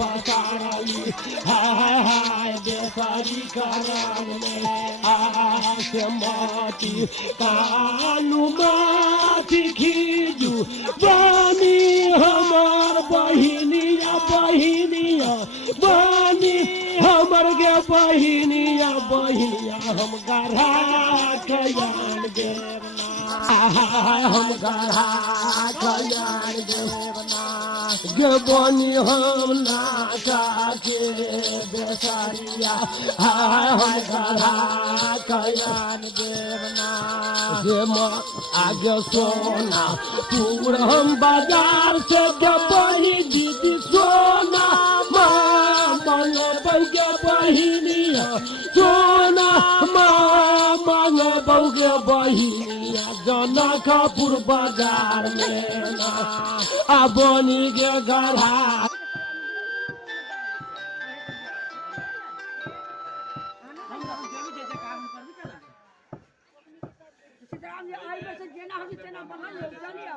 पसारली हाय हाय बेसारी करान में आस माटी कालू माटी खीजू बानी हमार बहिनिया बहिनिया बानी हमर गे बहिनिया बहिनिया हम गढ़ा कल्याण देवना हम गढ़ा कल्याण देवना गे बनी हम नाचा के बेसारिया हम गढ़ा कल्याण देवना गे आगे सोना पूरा हम बाजार से गे बही दीदी सोना बौगे बहिनिया सोना मांगे बौगे बहिनिया जनकपुर बाजार में आ बनी गे गढ़ा आई बस जेना हम जेना बना ले चलिए